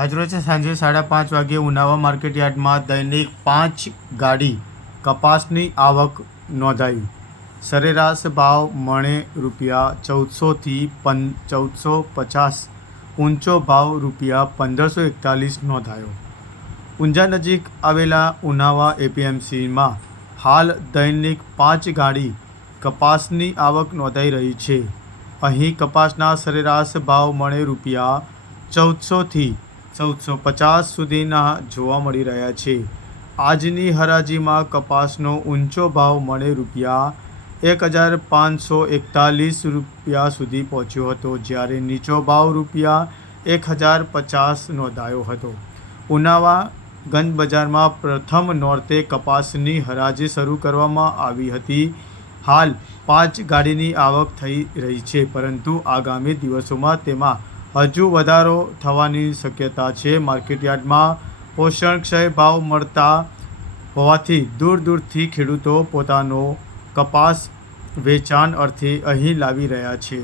આજરોજ સાંજે સાડા પાંચ વાગ્યે ઉનાવા માર્કેટ યાર્ડમાં દૈનિક પાંચ ગાડી કપાસની આવક નોંધાઈ. સરેરાશ ભાવ મણે રૂપિયા ચૌદસોથી પન ચૌદસો પચાસ. ઊંચો ભાવ રૂપિયા પંદરસો એકતાલીસ નોંધાયો. ઊંઝા નજીક આવેલા ઉનાવા એપીએમસીમાં હાલ દૈનિક પાંચ ગાડી કપાસની આવક નોંધાઈ રહી છે. અહીં કપાસના સરેરાશ ભાવ મણે રૂપિયા ચૌદસોથી ચૌદસો પચાસ સુધીના જોવા મળી રહ્યા છે. આજની હરાજીમાં કપાસનો ઊંચો ભાવ મળે રૂપિયા એક હજાર પાંચસો એકતાલીસ રૂપિયા સુધી પહોંચ્યો હતો, જ્યારે નીચો ભાવ રૂપિયા એક હજાર પચાસ નોંધાયો હતો. ઉનાવા ગંજ બજારમાં પ્રથમ નોર્તે કપાસની હરાજી શરૂ કરવામાં આવી હતી. હાલ પાંચ ગાડીની આવક થઈ રહી છે, પરંતુ આગામી દિવસોમાં તેમાં હજુ વધારો થવાની શક્યતા છે. માર્કેટયાર્ડમાં પોષણક્ષય ભાવ મળતા હોવાથી દૂર દૂરથી ખેડૂતો પોતાનો કપાસ વેચાણ અર્થે અહીં લાવી રહ્યા છે.